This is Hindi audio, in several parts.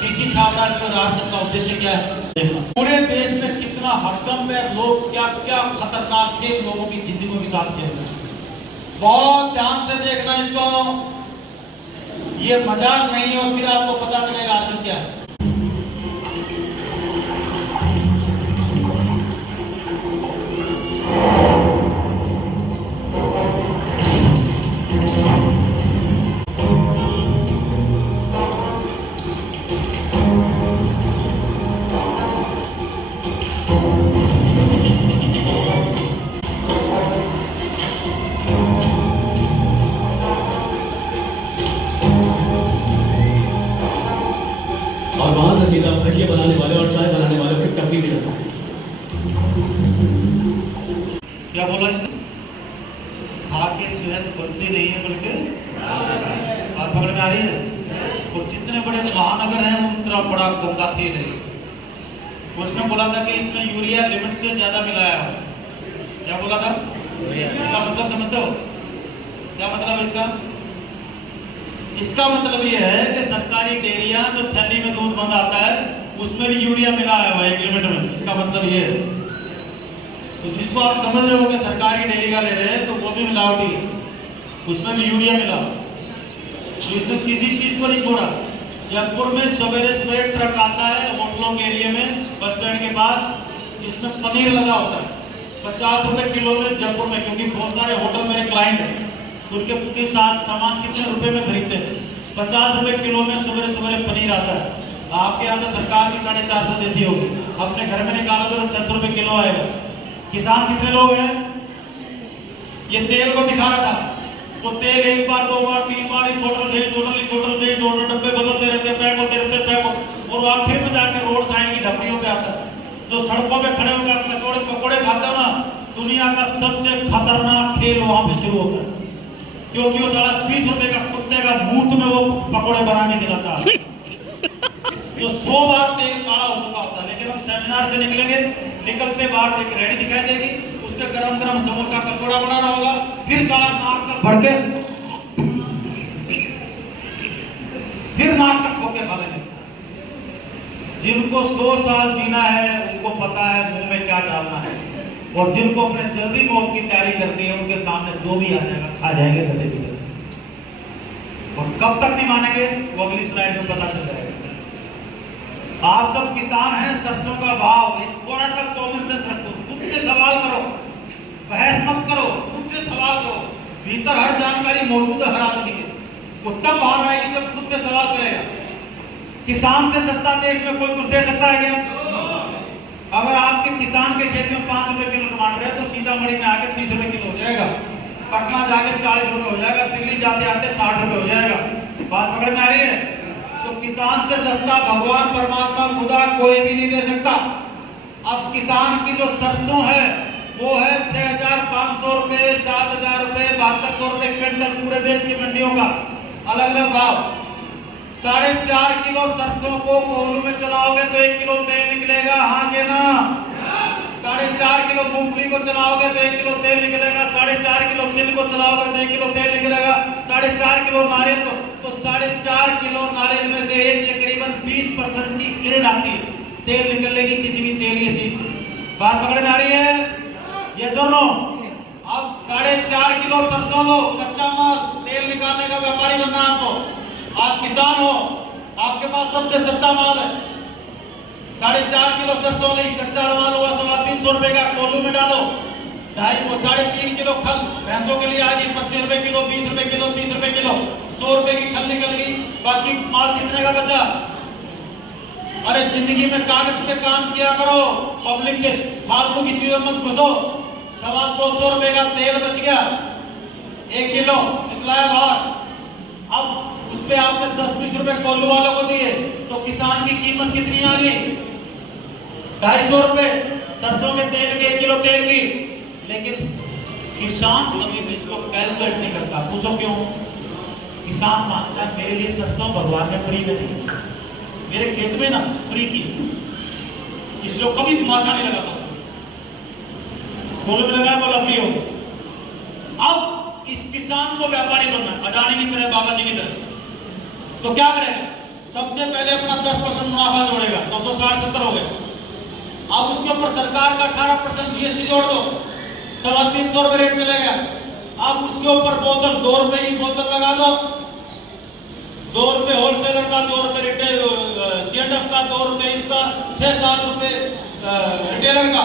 किसी छात्रा को राशन का उद्देश्य क्या है? पूरे देश में कितना हड़कंप है, लोग क्या क्या खतरनाक खेल लोगों की जिंदगियों के साथ खेल रहे हैं। बहुत ध्यान से देखना इसको, ये मजाक नहीं है और फिर आपको पता चलेगा आसन क्या है। और वहां से सीधा भजिया बनाने वाले और चाय बनाने वालों की टपरी भी जाता है। क्या बोला इसने? खाके सेहत बनती नहीं है बल्कि आप पकड़ में आ रही है। और जितने बड़े महानगर हैं उतना बड़ा गंदा तेल है। और इसने बोला था कि इसमें यूरिया लिमिट से ज्यादा मिलाया है। क्या बोला था? इसका मतलब समझते हो? क्या मतलब है इसका? इसका मतलब ये है कि सरकारी डेयरियां जो ठंडी में दूध बंद आता है उसमें भी यूरिया मिला है 1 लिमिट में। इसका मतलब ये है। तो जिसको आप समझ रहे हो कि सरकारी डेयरी का ले रहे हैं तो वो भी मिलावटी, उसमें भी यूरिया मिला। तो इसने किसी चीज को नहीं छोड़ा। जयपुर में सवेरे सवेरे ट्रक आता है होटलों के एरिया में, बस स्टैंड के पास, जिसमें पनीर लगा होता है 50 रुपए किलो में जयपुर में, क्योंकि बहुत सारे होटल मेरे क्लाइंट हैं, उनके साथ सामान कितने रुपए में खरीदते हैं। 50 रुपए किलो में सवेरे सवेरे पनीर आता है। आपके यहाँ तो सरकार भी 450 देती होगी, अपने घर में निकालोगे तो 600 रुपए किलो आएगा। किसान कितने लोग हैं? ये तेल को दिखा रहा था, तो तेल 1 बार 2 बार 3 बार इस होटल से इस होटल डब्बे बदलते रहते, पैक होते रहते, पैक हो, और आखिर में जाकर रोड साइड की ढपड़ियों पे आता है। जो सड़कों पे खड़े होकर कचौड़े पकौड़े खाते हो ना, दुनिया का सबसे खतरनाक खेल वहां पे शुरू होता है, क्योंकि वो साला 20 रुपए का कुत्ते का मूत में वो पकौड़े बना के खिलाता है, जो 100 बार तेल काला हो चुका होता है। लेकिन हम सेमिनार से निकलेंगे, निकलते बाहर एक रेडी दिखाई देगी, उसके गरम गरम समोसा कचौड़ा बना रहा होगा, फिर साला नाक तक भर के फिर नाक तक होके खा लेंगे। जिनको 100 साल जीना है उनको पता है मुंह में क्या डालना है, और जिनको अपने जल्दी मौत की तैयारी करनी है उनके सामने जो भी आ जाएगा खा जाएंगे गधे भी गधे। और कब तक नहीं मानेंगे वो अगली स्लाइड में पता चल जाएगा। आप सब किसान हैं, सरसों का भाव, थोड़ा सा कॉमन सेंस रखो, खुद से सवाल करो, बहस मत करो, खुद से सवाल करो। भीतर हर जानकारी मौजूद है हर आदमी के, वो तब बाहर आएगी जब खुद से सवाल करेगा। किसान से सस्ता देश में कोई कुछ दे सकता है क्या? अगर आपके किसान के खेत में 5 रुपए किलो टमाटर है तो सीतामढ़ी में आके 30 रुपए किलो हो जाएगा, पटना जाके 40 रुपए हो जाएगा, दिल्ली जाते आते 60 रुपए हो जाएगा। बात पकड़ में आ रही है? तो किसान से सस्ता भगवान परमात्मा खुदा कोई भी नहीं दे सकता। अब किसान की जो सरसों है वो है 6,500 रुपए, 7,000 रुपए, 7,200 रुपए क्विंटल, पूरे देश की मंडियों का अलग अलग भाव। 4.5 किलो सरसों को कोल्हू में चलाओगे तो 1 किलो तेल निकलेगा, हाँ के ना? 4.5 किलो मूंगफली को चलाओगे तो 1 किलो तेल निकलेगा, 4.5 किलो तिल को चलाओगे तो 1 किलो तेल निकलेगा, 4.5 किलो नारियल तो 4.5 किलो नारियल में से एक तकरीबन 20% की इल्ड आती है, तेल निकलने की किसी भी तेलीय चीज से। बात पकड़ में आ रही है? ये सुनो, अब 4.5 किलो सरसों लो, कच्चा माल, तेल निकालने का व्यापारी बनना आपको। आप किसान हो, आपके पास सबसे सस्ता माल है, 4.5 किलो सरसों नहीं, कच्चा माल हुआ 350 रुपए का, कोल्हू में डालो। 3.5 किलो खल भैंसों के लिए आ गई 25 रुपए किलो, 20 रुपए किलो, 30 रुपए किलो, 100 रुपए की खल निकल गई। बाकी माल कितने का बचा? अरे जिंदगी में कागज पे काम किया करो, पब्लिक के फालतू की चीजों मत घुसो। 250 रुपए का तेल बच गया 1 किलो, निकलाया बाहर। अब उस पे आपने 10-20 रुपए कोल्हू वालों को दिए तो किसान की कीमत कितनी आ गई? 250 रुपए सरसों के तेल के, 1 किलो तेल की। लेकिन किसान कभी भी इसको कैलकुलेट नहीं करता। पूछो क्यों? किसान मानता है मेरे लिए सरसों भगवान ने फ्री में नहीं, मेरे खेत में ना फ्री की, इसलिए कभी माथा नहीं लगाता। कोल्हू में लगाया बोला फ्री हो। अब इस किसान को व्यापारी बनना, अडानी की तरह, बाबा जी की तरह, तो क्या करेगा? सबसे पहले अपना 10% मुनाफा जोड़ेगा, 260-70 हो गए। अब उसके ऊपर सरकार का 18% जीएसटी जोड़ दो, 350 रुपये रेट मिलेगा। अब उसके ऊपर बोतल 2 रुपए की बोतल लगा दो, 2 रुपए होलसेलर का, 2 रुपए रिटेल सीएनएफ का, 2 रुपए इसका, 6-7 रुपए रिटेलर का,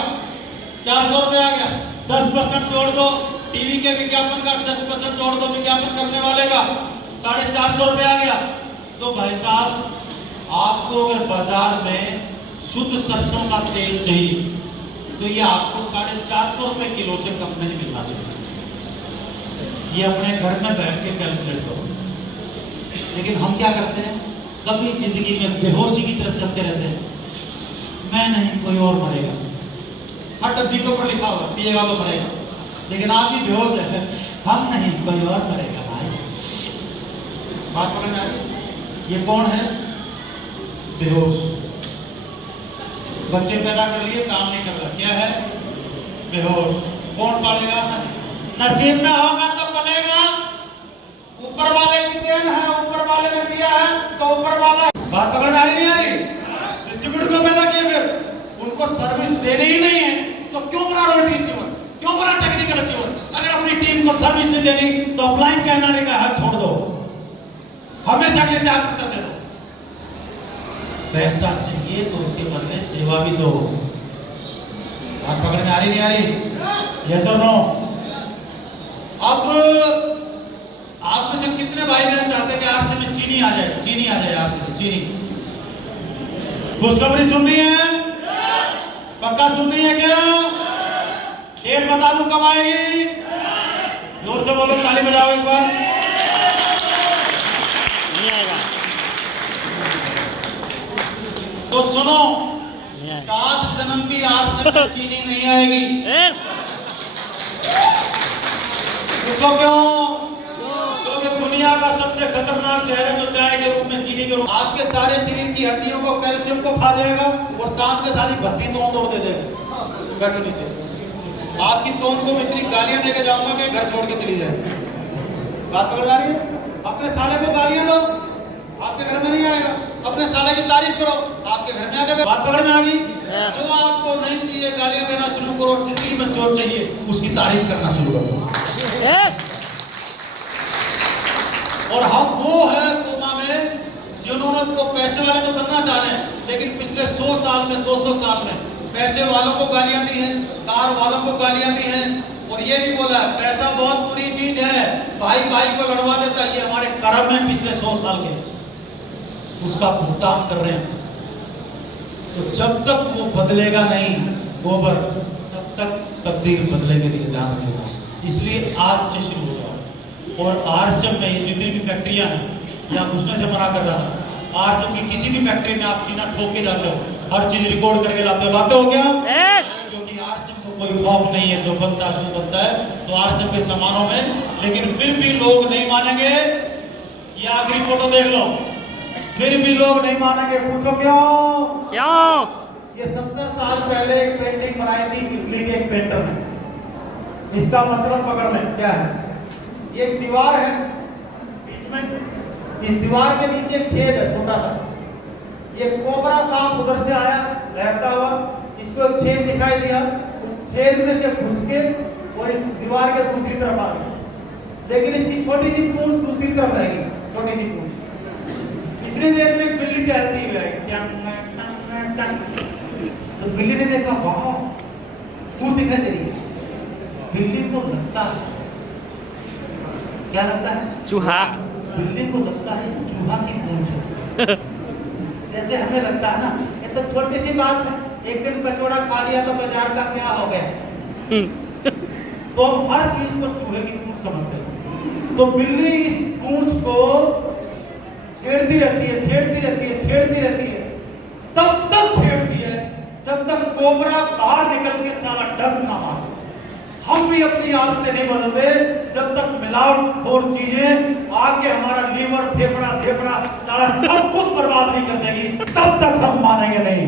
400 रुपए आ गया। 10% जोड़ दो टीवी के विज्ञापन का, 10% जोड़ दो विज्ञापन करने वाले का, 450 रुपए आ गया। तो भाई साहब, आपको अगर बाजार में शुद्ध सरसों का तेल चाहिए तो ये आपको 450 रुपए किलो से कम नहीं मिलना चाहिए। ये अपने घर में बैठ के कैलकुलेट करो। लेकिन हम क्या करते हैं, कभी जिंदगी में बेहोशी की तरफ चलते रहते हैं। मैं नहीं, कोई और मरेगा। हर डब्बी के ऊपर लिखा होगा पिएगा तो मरेगा, लेकिन आप भी बेहोश है। हम नहीं, कोई और मरेगा भाई। बात पकड़ में आ गई? ये कौन है? बेहोश। बच्चे पैदा कर लिए, काम नहीं कर रहा, क्या है? बेहोश। कौन पालेगा? नसीब में होगा तो पलेगा। ऊपर वाले की देन है, ऊपर वाले ने दिया है तो ऊपर वाला। बात पकड़ में आ रही नहीं आ रही? डिस्ट्रीब्यूटर को पैदा किए, फिर उनको सर्विस देनी ही नहीं है तो क्यों बना रोटी अचीवर, क्यों बना टेक्निकल अचीवर? अगर अपनी टीम को सर्विस नहीं देनी तो अपलाइन कहना का हाथ छोड़ दो, हमेशा के लिए त्याग कर दे दो। पैसा चाहिए तो उसके बदले सेवा भी दो। बात पकड़ में आ रही नहीं आ रही? यस और नो? अब आप में से कितने भाई बहन चाहते हैं कि आरसे में चीनी आ जाए? चीनी आ जाए आरसे में, चीनी। खुशखबरी सुननी है? पक्का सुननी है क्या? एक बता दूं कब आएगी? जोर से बोलो, ताली बजाओ एक बार। नहीं आएगा। तो सुनो, 7 जन्म भी आरसे में चीनी नहीं आएगी। यस। पूछो क्यों? क्योंकि दुनिया का सबसे खतरनाक जहर है जो चाय के रूप में, चीनी के रूप में आपके सारे शरीर की हड्डियों को, कैल्शियम को खा जाएगा और साथ में सारी भत्ती तोड़ दे देगा। बैठो नीचे। आपकी तोंद को मैं इतनी गालियां देके जाऊंगा कि घर छोड़ के चली जाए। बात पकड़ आ रही है? अपने साले को गालियां दो, आपके घर में नहीं आएगा। अपने साले की तारीफ करो, आपके घर में आएगा। बात पकड़ में आ गई? जो आपको नहीं चाहिए गालियां देना शुरू करो, जिंदगी में जो चाहिए उसकी तारीफ करना शुरू करो। यस। और हम वो है कोमा में जिन्होंने तो पैसे वाले तो बनना चाह रहे हैं, लेकिन पिछले 100 साल में, 200 साल में पैसे वालों को गालियां दी हैं, कार वालों को गालियां दी हैं, और ये भी बोला है पैसा बहुत बुरी चीज है, भाई भाई को लड़वा देता है। ये हमारे कर्म है पिछले 100 साल के, उसका भुगतान कर रहे हैं। तो जब तक वो बदलेगा नहीं गोबर, तब तक तकदीर बदलेगी नहीं। ध्यान रखिएगा। इसलिए आज से शुरू हो जाओ। और आरएसएफ में ये जितनी भी फैक्ट्रियां हैं, या घुसने से मना कर रहा था, आरएसएफ की किसी भी फैक्ट्री में आप सीना ठोक के जाते हो, हर चीज रिकॉर्ड करके लाते हो क्या? यस। क्योंकि आरएसएफ को कोई खौफ नहीं है, जो बनता है जो बनता है तो आरएसएफ के सामानों में। लेकिन फिर भी लोग नहीं मानेंगे। ये आखिरी फोटो देख लो, फिर भी लोग नहीं मानेंगे। पूछो क्यों? क्यों? ये 70 साल पहले एक पेंटिंग बनाई थी इटली के एक पेंटर ने। इसका मतलब पकड़ में क्या है? ये एक दीवार है, बीच में इस दीवार के नीचे एक छेद है छोटा सा। ये कोबरा सांप उधर से आया रहता हुआ, इसको एक छेद दिखाई दिया, छेद में से घुस के और इस दीवार के दूसरी तरफ आ गया। लेकिन इसकी छोटी सी पूंछ दूसरी तरफ रहेगी, छोटी सी पूंछ। इतनी देर में बिल्ली टहलती हुई आई, तो बिल्ली ने देखा, वाह पूंछ दिखाई दे रही है। बिल्ली को लगता है, क्या लगता है? चूहा। बिल्ली को लगता है चूहा की पूंछ है। जैसे हमें लगता है ना, ये तो छोटी सी बात है, एक दिन कचौड़ा खा लिया तो बाजार का क्या हो गया। तो हम हर चीज को चूहे की पूंछ समझते हैं। तो बिल्ली इस पूंछ को छेड़ती रहती है, छेड़ती रहती है, छेड़ती रहती है, तब तक छेड़ती है जब तक कोबरा बाहर निकल के साला डर ना मारे। हम भी अपनी आदतें नहीं बदलते जब तक मिलावट और चीजें आके हमारा लीवर, फेफड़ा सारा सब कुछ बर्बाद नहीं कर देगी, तब तक हम मानेंगे नहीं।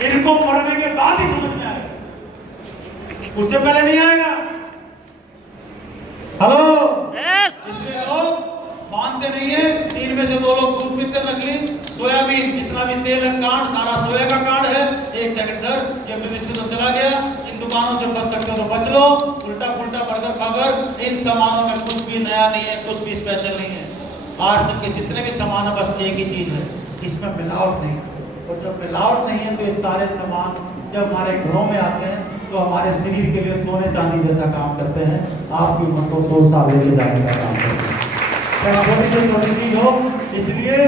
ये इनको पढ़ने के बाद ही समझ में आएगा, उससे पहले नहीं आएगा। हेलो, यस इसलिए लोग मानते नहीं है। 3 में से 2 लोग दूध पीते नकली। सोयाबीन जितना भी तेल है कांड सारा सोया का कांड है। एक सेकंड सर, ये मिनिस्टर तो चला गया। इन दुकानों से बच सकते हो तो बच लो। उल्टा पुल्टा बर्गर खाकर इन सामानों में कुछ भी नया नहीं है, कुछ भी स्पेशल नहीं है। आज सबके जितने भी सामान है बस एक ही चीज है, इसमें मिलावट नहीं है। और जब मिलावट नहीं है तो ये सारे सामान जब हमारे घरों में आते हैं तो हमारे शरीर के लिए सोने चांदी जैसा काम करते हैं। आपकी उम्र को 100 साल लेके जाने का काम करते हैं। छोटी चीज हो, इसलिए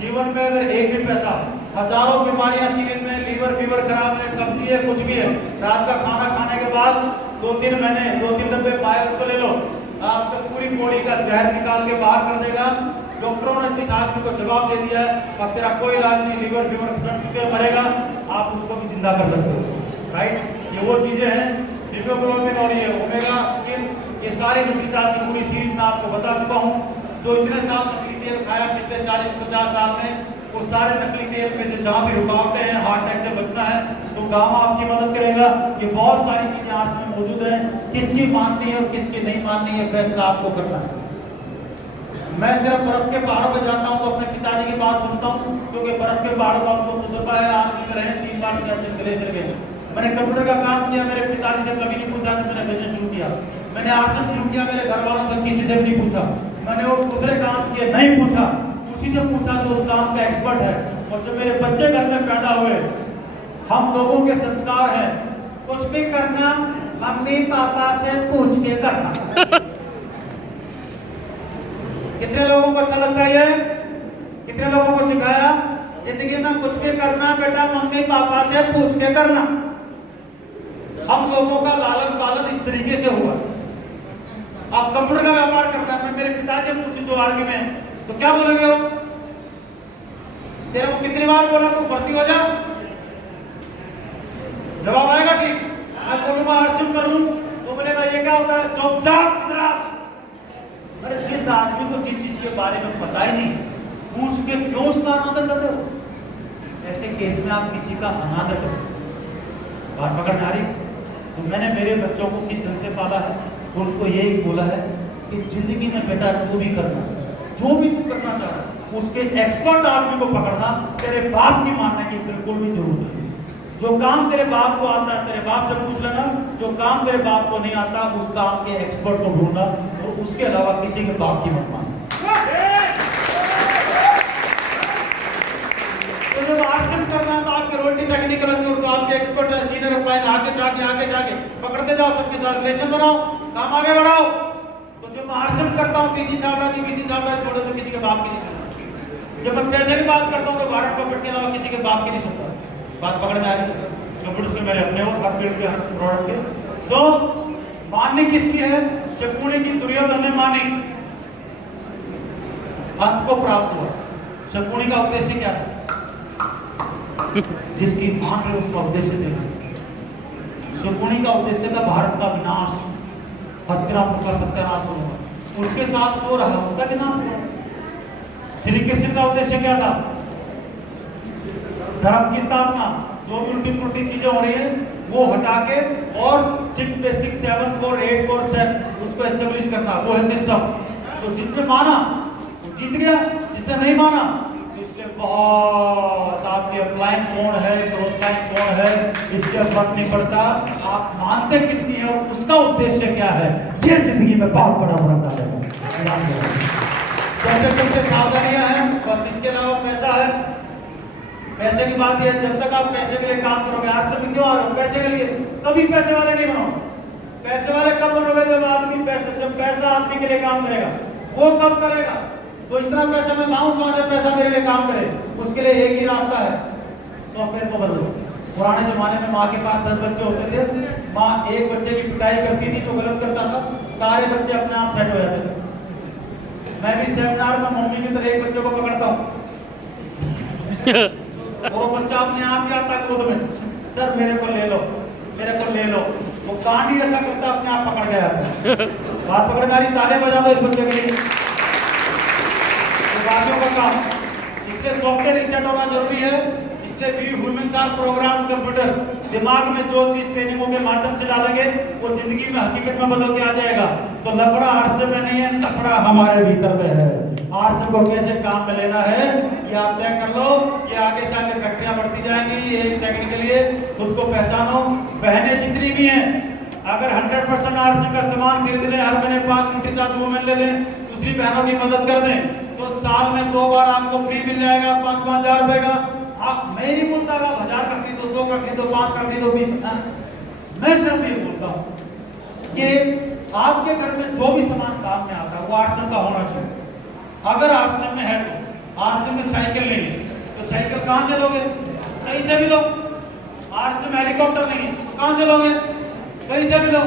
जीवन में अगर एक भी पैसा, हजारों बीमारियां शरीर में, लीवर फीवर खराब है, कब्जी है, कुछ भी है, रात का खाना खाने के बाद 2-3 महीने 2-3 डब्बे पाए उसको ले लो, आपको पूरी बॉडी का जहर निकाल के बाहर कर देगा। डॉक्टरों ने जिस आदमी को जवाब दे दिया है अब तेरा कोई इलाज नहीं, लीवर फीवर फ्रंट के मरेगा, आप उसको भी जिंदा कर सकते हो। राइट, ये वो चीजें हैं। हीमोग्लोबिन और ये ओमेगा स्किन, ये सारी न्यूट्रिशन की पूरी सीरीज में आपको बता चुका हूँ। जो इतने साल नकली तेल खाया पिछले 40-50 साल में, वो सारे नकली तेल में से जहाँ भी रुकावटें हैं, हार्ट अटैक से बचना है तो गामा आपकी मदद करेगा। ये बहुत सारी चीजें आज में मौजूद हैं। किसकी माननी है और किसकी नहीं माननी है फैसला आपको करना है। मैं सिर्फ बर्फ के पहाड़ों पर जाता हूँ तो अपने पिताजी की बात सुनता हूँ, क्योंकि बर्फ के पहाड़ों का आपको तजुर्बा है। आज की तरह 3 बार सियाचिन ग्लेशियर गए। मैंने कंप्यूटर का काम किया, मेरे पिताजी से कभी नहीं पूछा कि मैंने बिजनेस शुरू किया। मैंने आश्रम शुरू किया, मेरे घर वालों से किसी से भी नहीं पूछा। मैंने वो दूसरे काम किए, नहीं पूछा, उसी से पूछा जो उस काम का एक्सपर्ट है। और जो मेरे बच्चे घर में पैदा हुए, हम लोगों के संस्कार हैं, कुछ भी करना मम्मी पापा से पूछ के करना। कितने लोगों को अच्छा लगता है ये? कितने लोगों को सिखाया जिंदगी में कुछ भी करना बेटा मम्मी पापा से पूछ के करना? हम लोगों का लालन पालन इस तरीके से हुआ। आप कंप्यूटर का व्यापार करना है, मेरे पिताजी से पूछे जो आर्मी में, तो क्या बोलेंगे हो? तेरे को कितनी बार बोला तू भर्ती हो जा? जवाब आएगा ठीक? मैं बोलूंगा आर्ट्स कर लूं तो बोलेगा ये क्या होता है? चुपचाप इधर आ। अरे जिस आदमी को जिस चीज के बारे में पता ही नहीं, पूछ के क्यों उसका अनादर कर रहे हो? ऐसे केस में आप किसी का अनादर करो। बात पकड़ में आ रही? तो मैंने मेरे बच्चों को किस ढंग से पाला है, उनको यही बोला है कि जिंदगी में बेटा जो भी करना, जो भी तू करना चाह रहा है, उसके एक्सपर्ट आदमी को पकड़ना, तेरे बाप की मानने की बिल्कुल भी जरूरत नहीं। जो काम तेरे बाप को आता है तेरे बाप से पूछ लेना, जो काम तेरे बाप को नहीं आता उस काम के एक्सपर्ट को ढूंढना, और उसके अलावा किसी के बाप की मत मानना। तो जब आर्सन करना है तो आपके रोटी टेक्निकल अच्छे तो आपके एक्सपर्ट है, सीनियर अप्लाइन, आगे जाके पकड़ते जाओ, सबके साथ रिलेशन बनाओ, काम आगे बढ़ाओ। तो जब मैं आर्सन करता हूँ पीसी साहब छोड़ो तो किसी के बाप की नहीं सुनता। जब मैं पैसे की बात करता हूँ तो भारत पॉकेट के अलावा किसी के बाप की नहीं सुनता। बात पकड़ में आ रही है? कंप्यूटर से मेरे अपने हर फील्ड के हर प्रोडक्ट के। तो माननी किसकी है? शकुनी की दुर्योधन ने मानी, अंत को प्राप्त हुआ। शकुनी का उद्देश्य क्या था? जिसकी मान रहे उसका उद्देश्य नहीं। शकुनी का उद्देश्य था भारत का विनाश, हस्तिनापुर का सत्यानाश होगा, उसके साथ सो रहा उसका विनाश हुआ। श्री कृष्ण का उद्देश्य क्या था? धर्म की स्थापना। जो भी उल्टी पुल्टी चीजें हो रही है वो हटा के और 6 पे 6 7 4 8 4 7 उसको एस्टेब्लिश करना, वो है सिस्टम। तो जिसने माना वो जीत गया, जिसने नहीं माना तो इसलिए बहुत आपके अपलाइन कौन है, क्रॉसलाइन कौन है, इसके फर्क नहीं पड़ता। आप मानते किसकी है और उसका उद्देश्य क्या है, ये जिंदगी में बहुत बड़ा फर्क डालेगा। सबसे सावधानियां हैं, बस इसके अलावा पैसा है। पैसे की बात है, जब तक आप पैसे के लिए काम करोगे, आज से क्यों आ रहे हो पैसे के लिए, कभी पैसे वाले नहीं बनो। पैसे वाले कब बनोगे? जब आदमी जब पैसा आदमी के लिए काम करेगा। वो कब करेगा? तो इतना पैसा मैं मांगू कौन सा पैसा मेरे लिए काम करे? उसके लिए एक ही रास्ता है, सॉफ्टवेयर को बदलो। पुराने जमाने में माँ के पास 10 बच्चे होते थे, माँ एक बच्चे की पिटाई करती थी, जो गलत करता था सारे बच्चे अपने आप सेट हो जाते थे। मैं भी सेमिनार में मम्मी की तरह एक बच्चे को पकड़ता हूँ वो बच्चा अपने आप ही आता गोद में, सर मेरे को ले लो, मेरे को ले लो। वो कांड ही ऐसा करता अपने आप पकड़ गया। बात पकड़ मारी, ताले बजा दो इस बच्चे के लिए। तो बाकियों का काम, इसलिए सॉफ्टवेयर रीसेट होना जरूरी है। इसलिए we humans are program computer. दिमाग में जो चीज ट्रेनिंगों के माध्यम से डालेंगे वो जिंदगी में हकीकत में बदल के आ जाएगा। तो लफड़ा आरसे में नहीं है, लफड़ा हमारे भीतर में है। आरसे को कैसे काम में लेना है ये आप तय कर लो। ये आगे से आगे फैक्ट्रियां बढ़ती जाएंगी। एक सेकंड के लिए खुद को पहचानो। बहनें जितनी भी हैं, अगर 100% आरसे का सामान खरीद लें, हर महीने 5 यूनिट चार्ज वुमेन ले लें, दूसरी बहनों की मदद कर दें, तो साल में 2 बार आपको फ्री मिल जाएगा 5-5 हजार रुपए का। आप मैं नहीं बोलता आप 1000 का खरीदो, 2 का खरीदो, 5 का खरीदो, 20। मैं सिर्फ ये बोलता हूँ कि आपके घर में जो भी सामान काम में आता है वो आरसीएम का होना चाहिए। अगर आरसीएम में है तो आरसीएम में साइकिल नहीं है तो साइकिल कहां से लोगे? कहीं से भी लो। आरसीएम में हेलीकॉप्टर नहीं है तो कहां से लोगे? कहीं से भी लो।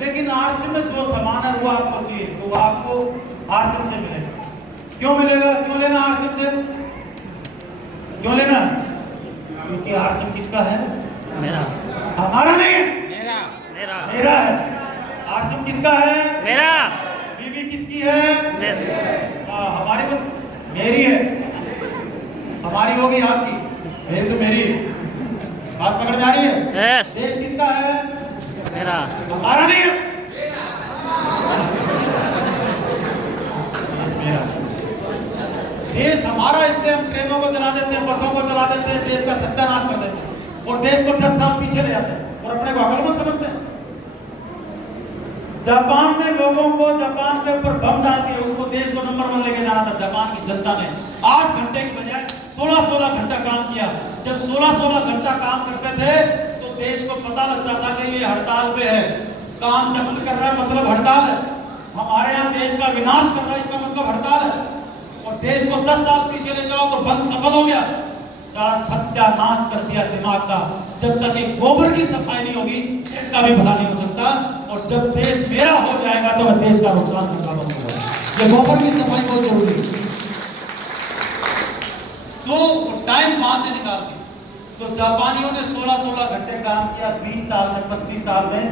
लेकिन आरसीएम में जो सामान है वो आपको चाहिए तो वो आपको आरसीएम से मिलेगा। क्यों मिलेगा? क्यों लेना आरसीएम से? क्यों लेना? क्योंकि आरसीएम किसका है? मेरा। हमारा नहीं है, मेरा। मेरा। मेरा है। आरसीएम किसका है? मेरा। बीवी किसकी है? हमारी तो मेरी है। हमारी होगी आपकी, मेरी तो मेरी है। बात पकड़ जा रही है? यस। देश किसका है? मेरा। हमारा नहीं है, मेरा। देश हमारा, इसलिए हम ट्रेनों को चला देते हैं, बसों को चला देते हैं, देश का सत्यानाश कर देते हैं और देश को 10 साल पीछे ले जाते हैं और अपने को अकलमंद समझते हैं। जापान में लोगों को जापान के ऊपर बम डाल दिए, उनको देश को नंबर 1 लेके जाना था। जापान की जनता ने 8 घंटे की बजाय 16-16 घंटा काम किया। जब 16-16 घंटा काम करते थे तो देश को पता लगता था कि ये हड़ताल पे है, काम दखल कर रहा है मतलब हड़ताल है। हमारे यहाँ देश का विनाश कर रहा है इसका मतलब हड़ताल है। और देश को 10 साल पीछे ले जाओ तो बंद सफल हो गया। सारा सत्यानाश कर दिया दिमाग का। जब तक एक गोबर की सफाई नहीं होगी देश का भी भला नहीं हो सकता। और जब देश मेरा हो जाएगा तो मैं देश का नुकसान निकालूंगा। ये गोबर की सफाई बहुत जरूरी है। तो टाइम वहां से निकाल दी। तो जापानियों ने 16-16 घंटे काम किया। 20 साल में 25 साल में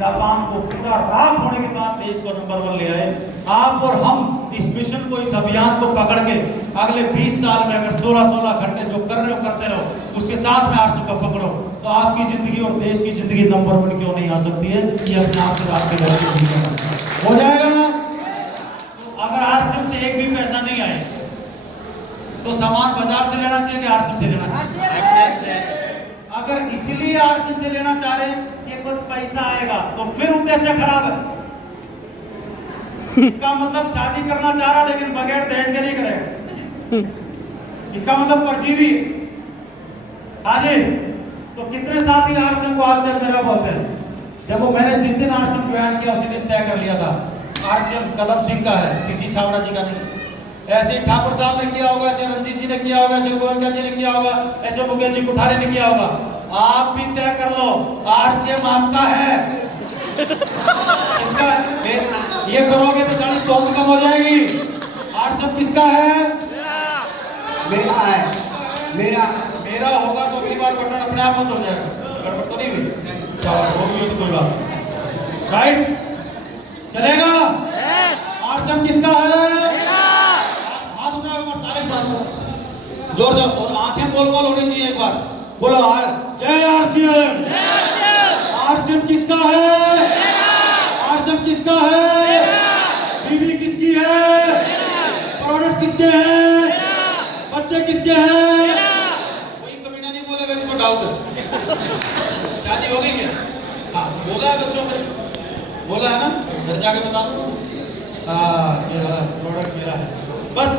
जापान को पूरा राख होने के बाद देश को नंबर 1 ले आए। आप और हम इस मिशन को, इस अभियान को पकड़ के अगले 20 साल में अगर 16-16 घंटे जो कर रहे हो करते रहो, उसके साथ में आरसीएम को पकड़ो तो आपकी जिंदगी और देश की जिंदगी नंबर 1 क्यों नहीं आ सकती है? ये अपने आप से आपके घर से हो जाएगा ना। तो अगर आरसीएम से एक भी पैसा नहीं आए तो सामान बाजार से लेना चाहिए कि आरसीएम से लेना चाहिए? अगर इसीलिए आरसीएम से लेना चाह रहे कि कुछ पैसा आएगा तो फिर उद्देश्य खराब है। इसका मतलब शादी करना चाह रहा लेकिन बगैर दहेज के नहीं करेगा, इसका मतलब परजीवी। हाँ जी। तो कितने साल की आरसीएम को आरसीएम मेरा बोलते हैं? जब वो मैंने जिस दिन आरसीएम ज्वाइन किया उसी दिन तय कर लिया था आरसीएम कदम सिंह का है, किसी छावड़ा जी का नहीं। ऐसे ही ठाकुर साहब ने किया होगा, ऐसे रंजीत जी ने किया होगा, ऐसे गोविंदा जी ने किया होगा, ऐसे मुकेश जी कुठारे ने किया होगा। आप भी तय कर लो आरसीएम आपका है। इसका ये करोगे तो गाड़ी तो कम हो जाएगी। आरसीएम किसका है? मेरा है। मेरा होगा तो अगली बार बटन अपने आप बंद हो जाएगा। गड़बड़ तो नहीं हुई? होगी तो कोई बात। राइट, चलेगा? आरसीएम किसका है? हाथ उठाओ ऊपर सारे साथ जोर से और आंखें गोल गोल होनी चाहिए। एक बार बोलो जय आरसीएम। आरसीएम किसका है? आरसीएम किसका है? बीवी किसकी है? प्रोडक्ट किसके हैं? बच्चे किसके हैं? कोई कमीना नहीं बोलेगा जिसको डाउट है। शादी हो गई क्या? हाँ बोला है बच्चों को, बोला है ना, घर जाके बता दो। हाँ प्रोडक्ट मेरा है। बस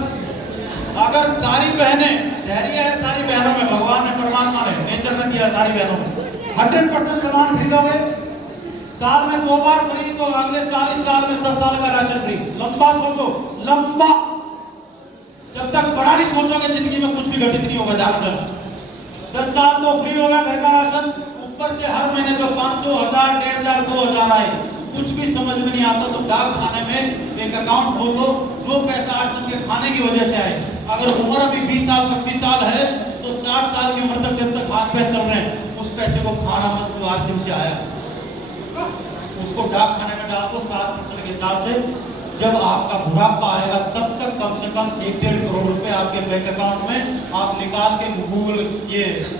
अगर सारी बहनें, धैर्य है सारी बहनों में, भगवान ने परमात्मा ने नेचर में दिया सारी बहनों में 100% सामान खरीदोगे, साल में 2 बार फ्री, तो अगले 40 साल में 10 साल का राशन फ्री। लंबा सोचो, लंबा। जब तक बड़ा नहीं सोचोगे जिंदगी में कुछ भी घटित नहीं होगा। ध्यान रखना 10 साल तो फ्री होगा घर का राशन, ऊपर से हर महीने जो 500, 1000, 1500, 2000 आए, कुछ भी समझ में नहीं आता तो डाक खाने में एक अकाउंट खोल दो। जो पैसा आरसीएम के खाने की वजह से आए, अगर उम्र अभी 20 साल 25 साल है तो 60 साल की उम्र तक जब तक हाथ पैर चल रहे हैं उस पैसे को खाना मत जो आरसीएम से आया, उसको डाक खाने में डाल दो 7% के हिसाब से। जब आपका बुढ़ापा आएगा तब तक कम से कम 1-1.5 करोड़ रुपए आपके बैंक अकाउंट में आप निकाल के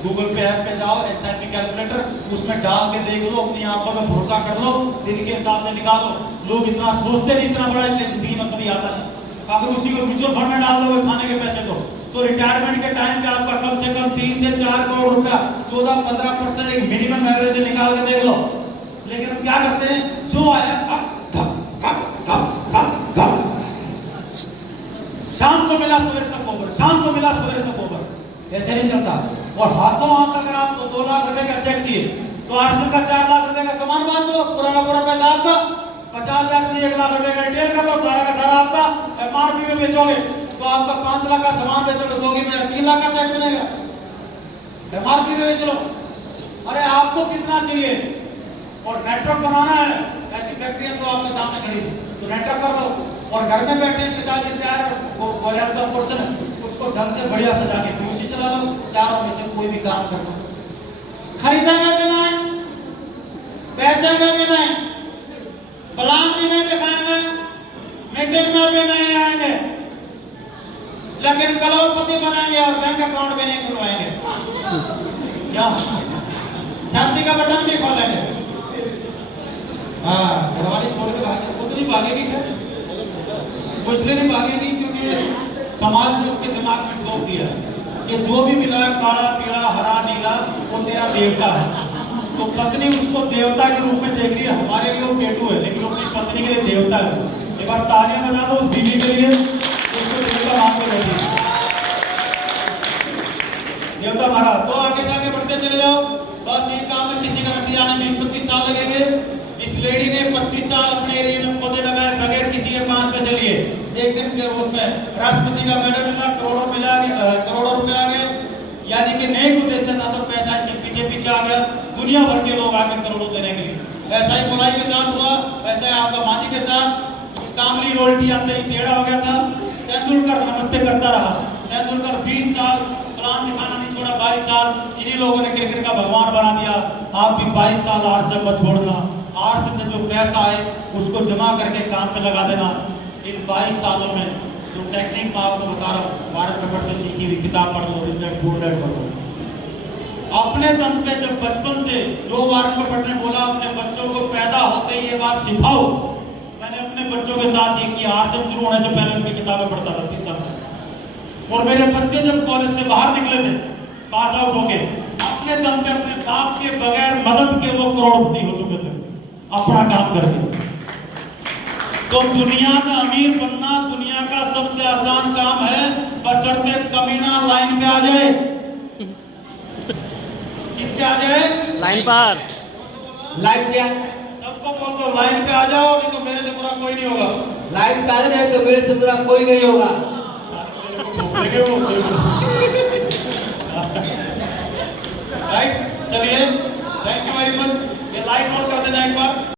गूगल पे ऐप पे जाओ, SIP कैलकुलेटर उसमें डाल के देख लो, अपनी आंखों में भरोसा कर लो, दिन के हिसाब से निकालो। लोग इतना सोचते नहीं, इतना बड़ा इतनी जिंदगी में कभी आता नहीं। अगर उसी को म्यूचुअल फंड में डाल दोगे खाने के पैसे को, तो रिटायरमेंट के टाइम पे आपका कम से कम 3 से 4 करोड़ रुपया 14-15% एक मिनिमम एवरेज निकाल के देख लो। लेकिन हम क्या करते हैं, जो आया शाम को मिला सवेरे तक ओवर, शाम को मिला सवेरे तक ओवर, ऐसे नहीं चलता। और हाथों हाथ अगर आपको 2 लाख रुपए का चेक चाहिए तो आरएसएल का 4 लाख रुपए का सामान बांध लो, पुराना पूरा पैसा आपका 50 लाख से 1 लाख रुपए का रिटेल कर लो, सारा का सारा आपका MRP में बेचोगे तो आपका 5 लाख का सामान बेचोगे तो मेरा 3 लाख का चेक मिलेगा, MRP में बेच लो। अरे आपको कितना चाहिए और नेटवर्क बनाना है, ऐसी फैक्ट्रियां तो आपके सामने खड़ी तो नेटवर्क कर लो। और घर में बैठे पिताजी प्यार वो का पोर्शन है उसको ढंग से बढ़िया सजा के POC चला लो, चारों में से कोई भी काम कर लो। खरीदेंगे भी नहीं, बेचेंगे भी नहीं, प्लान भी नहीं दिखाएंगे, मीटिंग में भी नहीं आएंगे, लेकिन करोड़पति बनाएंगे और बैंक अकाउंट भी नहीं खुलवाएंगे। क्या शांति का बटन भी खोलेंगे। हाँ, घरवाली छोड़ के भागे, वो तो नहीं भागेगी क्या? वो इसलिए नहीं भागेगी क्योंकि समाज ने उसके दिमाग में डोब दिया कि जो भी मिला काला पीला हरा नीला वो तेरा देवता है। तो पत्नी उसको देवता के रूप में देख रही है, हमारे लिए वो पेटू है लेकिन अपनी पत्नी के लिए देवता है। एक बार तालियां बजा दो उस बीवी के लिए, उसको देवता मान के बैठी, देवता मारा। तो आगे जाके बढ़ते चले जाओ, बस ये काम है, किसी का नतीजा आने 20-25 साल लगेंगे। इस लेडी ने 25 साल अपने एरिया में पौधे लगाए बगैर किसी के 5 पैसे लिए। एक दिन के उसमें राष्ट्रपति का मेडल मिला, करोड़ों रुपए आ गए, यानी कि नेक उद्देश्य था तो पैसा इसके पीछे आ गया। दुनिया भर के लोग आगे करोड़ों देने के लिए। ऐसा ही बुराई के साथ हुआ, ऐसा ही आपका माजी के साथ कामली रोल्टी आते ही टेढ़ा हो गया था। तेंदुलकर नमस्ते करता रहा, तेंदुलकर 20 साल प्लान दिखाना नहीं छोड़ा, 22 साल इन्हीं लोगों ने क्रिकेट का भगवान बना दिया। आप भी 22 साल आरएसएस मत छोड़ना, आरएसएस से जो पैसा है उसको जमा करके काम पे लगा देना। इन 22 सालों में जो टेक्निक मैं आपको बता रहा हूँ, वारेन बफेट से सीखी हुई, किताब पढ़ लो, रिचर्ड बर्नard पढ़ लो। अपने दम पे जब बचपन से जो वारेन बफेट ने बोला अपने बच्चों को पैदा होते ही ये बात सिखाओ, मैंने अपने बच्चों के साथ ये किया। आरएसएस शुरू होने से पहले उनकी किताबें पढ़ता था 30 साल से, और मेरे बच्चे जब कॉलेज से बाहर निकले थे पास आउट होके, अपने दम पे अपने बाप के बगैर मदद के वो करोड़पति हो चुके थे अपना काम करके। तो दुनिया में अमीर बनना दुनिया का सबसे आसान काम है, बशर्ते कमीना लाइन पे आ जाए। किससे आ जाए? लाइन पार, लाइन पे सबको बोल दो लाइन पे आ जाओ, नहीं तो मेरे से बुरा कोई नहीं होगा। लाइन पे आ जाए तो मेरे से बुरा कोई नहीं होगा। राइट, चलिए, थैंक यू वेरी मच। ये लाइट ऑन कर देना एक बार।